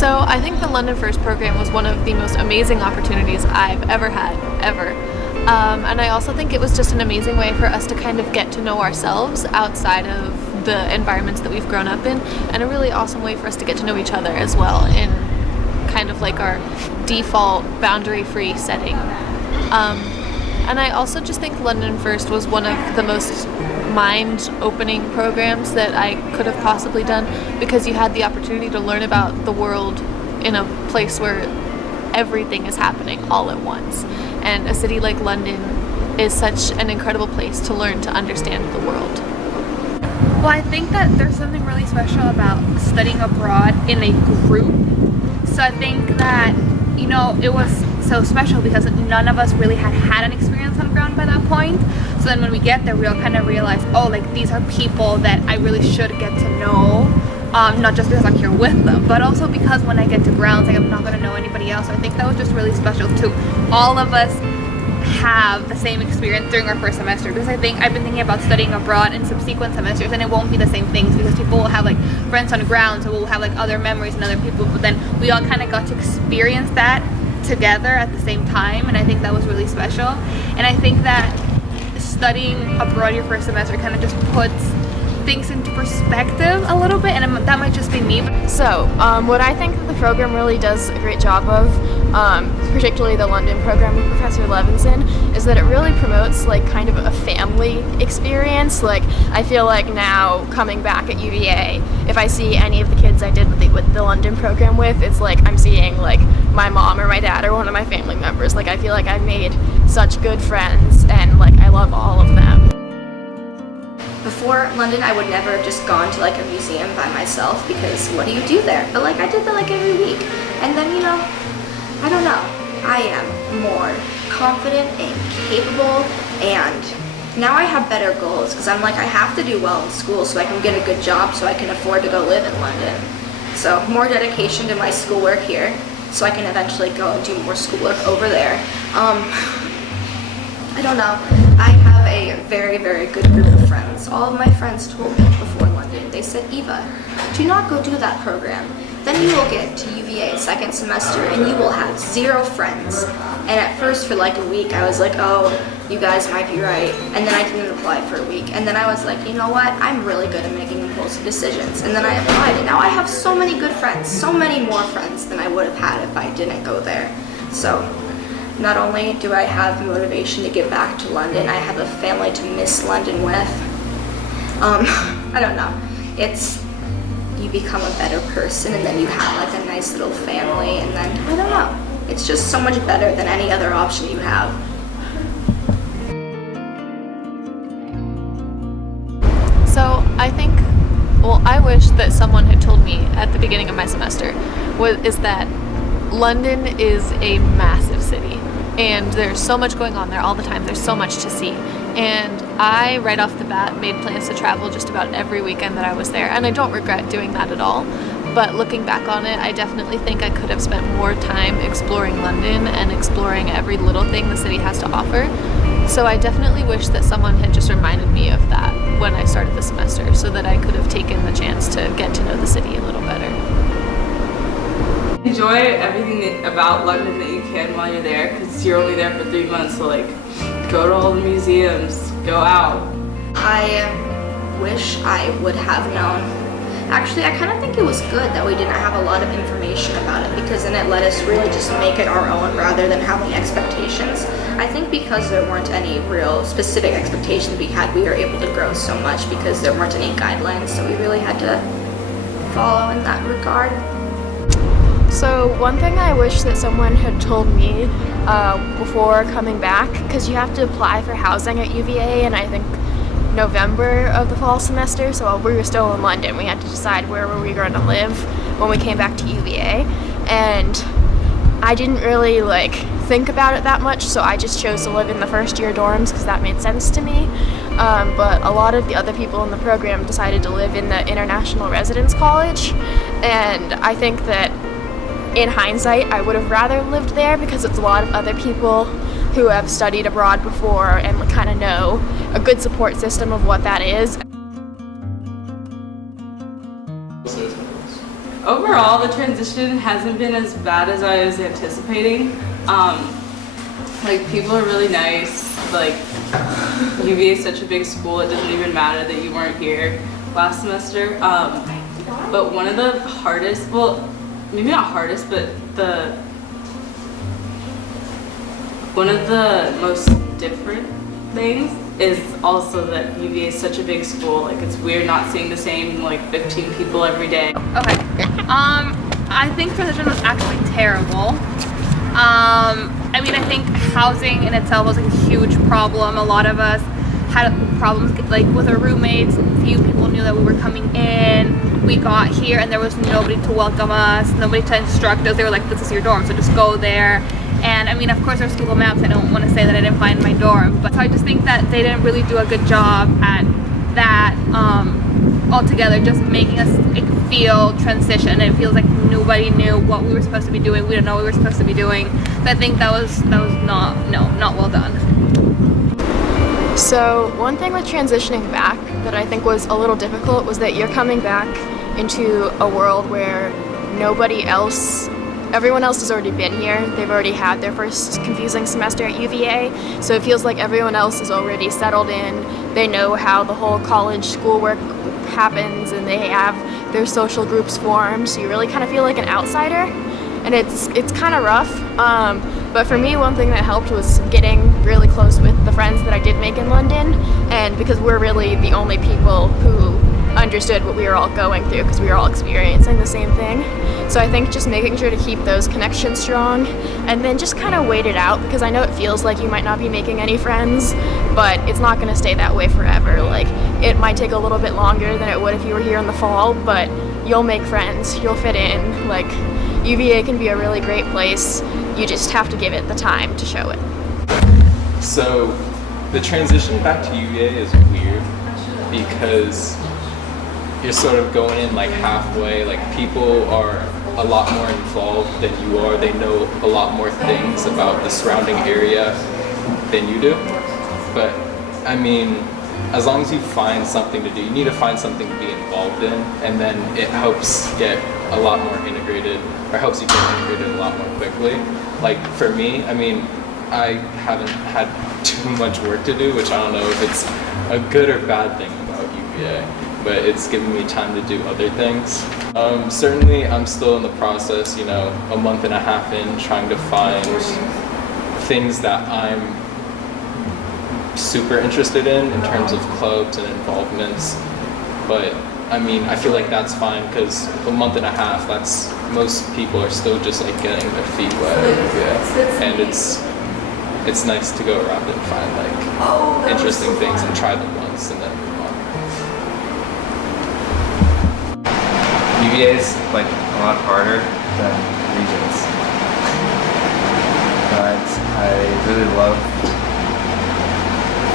So I think the London First program was one of the most amazing opportunities I've ever had, ever. And I also think it was just an amazing way for us to kind of get to know ourselves outside of the environments that we've grown up in, and a really awesome way for us to get to know each other as well in kind of like our default boundary-free setting. And I also just think London First was one of the most mind-opening programs that I could have possibly done, because you had the opportunity to learn about the world in a place where everything is happening all at once. And a city like London is such an incredible place to learn to understand the world. Well, I think that there's something really special about studying abroad in a group. So I think that, you know, it was so special because none of us really had an experience on the ground by that point. So then when we get there, we all kind of realize, oh, like these are people that I really should get to know, not just because I'm here with them, but also because when I get to grounds, like I'm not going to know anybody else. So I think that was just really special to all of us have the same experience during our first semester, because I think I've been thinking about studying abroad in subsequent semesters, and it won't be the same things because people will have like friends on the ground, so we'll have like other memories and other people, but then we all kind of got to experience that together at the same time, and I think that was really special. And I think that studying abroad your first semester kind of just puts things into perspective a little bit, and that might just be me. So what I think that the program really does a great job of, particularly the London program with Professor Levinson, is that it really promotes like kind of a family experience. Like I feel like now coming back at UVA, if I see any of the kids I did with the London program with, it's like I'm seeing like my mom or my dad or one of my family members. Like I feel like I've made such good friends, and like I love all of them. Before London, I would never have just gone to like a museum by myself, because what do you do there? But like I did that like every week. And then, you know, I don't know, I am more confident and capable, and now I have better goals, because I'm like, I have to do well in school so I can get a good job so I can afford to go live in London. So more dedication to my schoolwork here so I can eventually go and do more schoolwork over there. I don't know. I have a very, very good group of friends. All of my friends told me before London, they said, Eva, do not go do that program. Then you will get to UVA second semester and you will have 0 friends. And at first for like a week, I was like, oh, you guys might be right. And then I didn't apply for a week. And then I was like, you know what? I'm really good at making impulsive decisions. And then I applied, and now I have so many good friends, so many more friends than I would have had if I didn't go there. So not only do I have motivation to get back to London, I have a family to miss London with. I don't know. It's, you become a better person, and then you have like a nice little family, and then, I don't know. It's just so much better than any other option you have. So I think, well, I wish that someone had told me at the beginning of my semester is that London is a massive city, and there's so much going on there all the time. There's so much to see. And I, right off the bat, made plans to travel just about every weekend that I was there, and I don't regret doing that at all. But looking back on it, I definitely think I could have spent more time exploring London and exploring every little thing the city has to offer. So I definitely wish that someone had just reminded me of that when I started the semester, so that I could have taken the chance to get to know the city a little better. Enjoy everything about London that you can while you're there, because you're only there for 3 months, so like go to all the museums, go out. I wish I would have known. Actually, I kind of think it was good that we didn't have a lot of information about it, because then it let us really just make it our own rather than having expectations. I think because there weren't any real specific expectations we had, we were able to grow so much because there weren't any guidelines, so we really had to follow in that regard. So one thing I wish that someone had told me before coming back, because you have to apply for housing at UVA, and I think November of the fall semester, so while we were still in London, we had to decide where we were going to live when we came back to UVA, and I didn't really like think about it that much, so I just chose to live in the first year dorms because that made sense to me. But a lot of the other people in the program decided to live in the International Residence College, and I think that in hindsight I would have rather lived there because it's a lot of other people who have studied abroad before and kind of know a good support system of what that is. Overall, the transition hasn't been as bad as I was anticipating. Like, people are really nice. Like, UVA is such a big school, it doesn't even matter that you weren't here last semester. But one of the hardest, well, maybe not hardest, but one of the most different things is also that UVA is such a big school. Like, it's weird not seeing the same, like, 15 people every day. Okay. I think transition was actually terrible. I mean, I think housing in itself was a huge problem. A lot of us had problems like with our roommates. Few people knew that we were coming in. We got here and there was nobody to welcome us, nobody to instruct us. They were like, this is your dorm, so just go there. And I mean, of course, there's Google Maps. I don't want to say that I didn't find my dorm, but so I just think that they didn't really do a good job at that altogether, just making us feel transition. It feels like nobody knew what we were supposed to be doing. We didn't know what we were supposed to be doing. So I think that was not well done. So one thing with transitioning back that I think was a little difficult was that you're coming back into a world where everyone else has already been here. They've already had their first confusing semester at UVA, so it feels like everyone else is already settled in. They know how the whole college schoolwork happens and they have their social groups formed, so you really kind of feel like an outsider, and it's kind of rough. But for me, one thing that helped was getting really close with the friends that I did make in London, and because we're really the only people who understood what we were all going through because we were all experiencing the same thing. So I think just making sure to keep those connections strong and then just kind of wait it out, because I know it feels like you might not be making any friends, but it's not going to stay that way forever. Like, it might take a little bit longer than it would if you were here in the fall, but you'll make friends, you'll fit in. Like, UVA can be a really great place. You just have to give it the time to show it. So the transition back to UVA is weird because you're sort of going in like halfway. Like, people are a lot more involved than you are. They know a lot more things about the surrounding area than you do. But I mean, as long as you find something to do, you need to find something to be involved in, and then it helps get a lot more integrated, or helps you get integrated a lot more quickly. Like, for me, I mean, I haven't had too much work to do, which I don't know if it's a good or bad thing about UVA, but it's given me time to do other things. Certainly, I'm still in the process, you know, a month and a half in, trying to find things that I'm super interested in terms of clubs and involvements. But I mean, I feel like that's fine because a month and a half, most people are still just like getting their feet wet. Yeah. And it's nice to go around and find like interesting things and try them once and then move on. UVA is like a lot harder than Regents, but I really love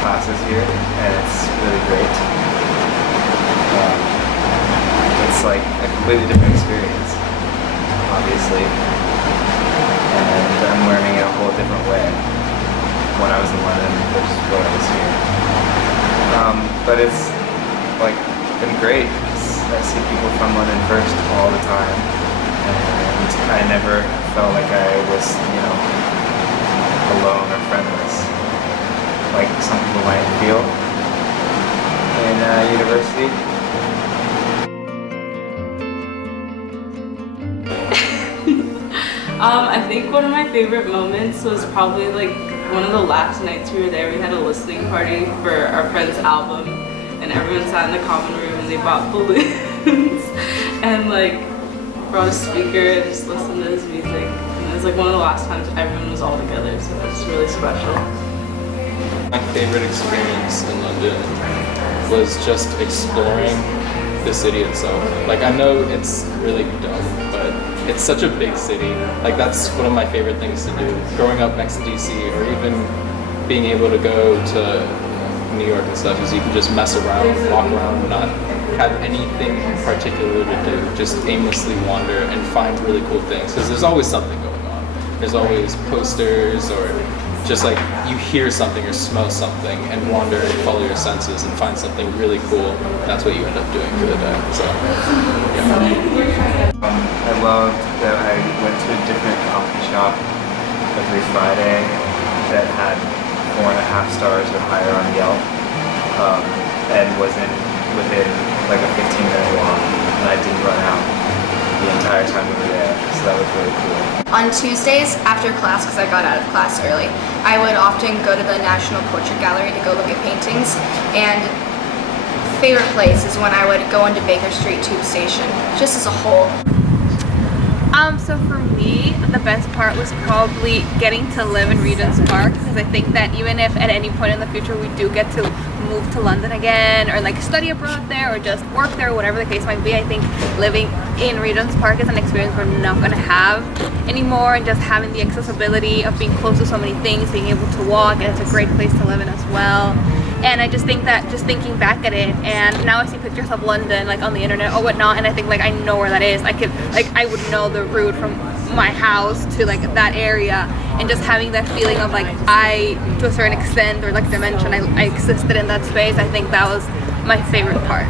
classes here and it's really great. It's like a completely different experience, obviously, and I'm learning it a whole different way when I was in London versus when I was here. But it's like been great. I see people from London first all the time, and I never felt like I was, you know, alone or friendless, like some people might feel in university. I think one of my favorite moments was probably like one of the last nights we were there. We had a listening party for our friend's album, and everyone sat in the common room and they bought balloons and like brought a speaker and just listened to his music. And it was like one of the last times everyone was all together, so it was really special. My favorite experience in London was just exploring the city itself. Like, I know it's really dumb, but it's such a big city. Like, that's one of my favorite things to do. Growing up next to DC, or even being able to go to New York and stuff, is you can just mess around, walk around, and not have anything in particular to do. Just aimlessly wander and find really cool things. Because there's always something going on. There's always posters or just like you hear something or smell something and wander and follow your senses and find something really cool. That's what you end up doing for the day. So, yeah. I loved that I went to a different coffee shop every Friday that had 4.5 stars or higher on Yelp, and was within like a 15-minute walk, and I didn't run out the entire time we were there, so that was really cool. On Tuesdays after class, because I got out of class early, I would often go to the National Portrait Gallery to go look at paintings, and favorite place is when I would go into Baker Street Tube Station, just as a whole. So for me, the best part was probably getting to live in Regent's Park, because I think that even if at any point in the future we do get to move to London again, or like study abroad there, or just work there, or whatever the case might be, I think living in Regent's Park is an experience we're not going to have anymore, and just having the accessibility of being close to so many things, being able to walk, and it's a great place to live in as well. And I just think that, just thinking back at it, and now I see pictures of London like on the internet or whatnot, and I think like I know where that is. I would know the route from my house to like that area, and just having that feeling of like I, to a certain extent or like dimension, I existed in that space. I think that was my favorite part.